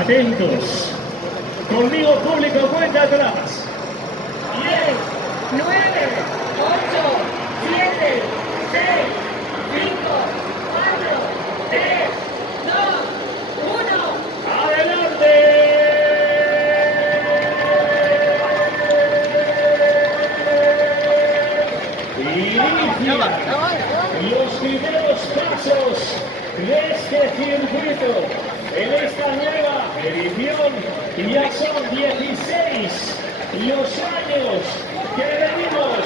Atentos. Conmigo, público, cuenta atrás. 10, 9, 8, 7, 6, 5, 4, 3, 2, 1. ¡Adelante! Inicia los primeros pasos de este circuito en esta nueva edición. Ya son 16 los años que venimos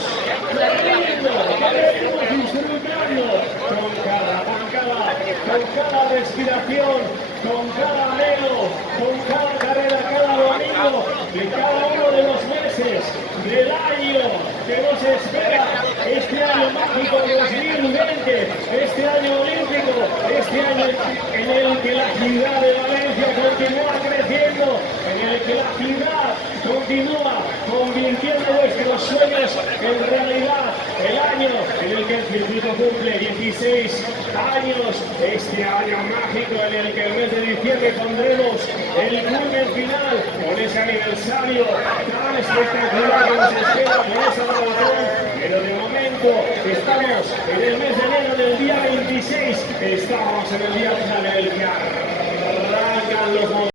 disfrutando con cada pancada, con cada respiración, con cada anhelo, con cada carrera, cada domingo, de cada uno de los meses del año que nos espera, este año mágico 2020, este año olímpico, este año en el que la ciudad de Valencia continúa creciendo, en el que la ciudad continúa convirtiendo vuestros sueños en realidad, el año en el que el circuito cumple 16 años, este año mágico en el que el mes de diciembre pondremos el culmen final con ese aniversario tan espectacular que nos espera con esa maratón, pero de momento estamos en el mes de enero del día 26, estamos en el día final en el que arrancan los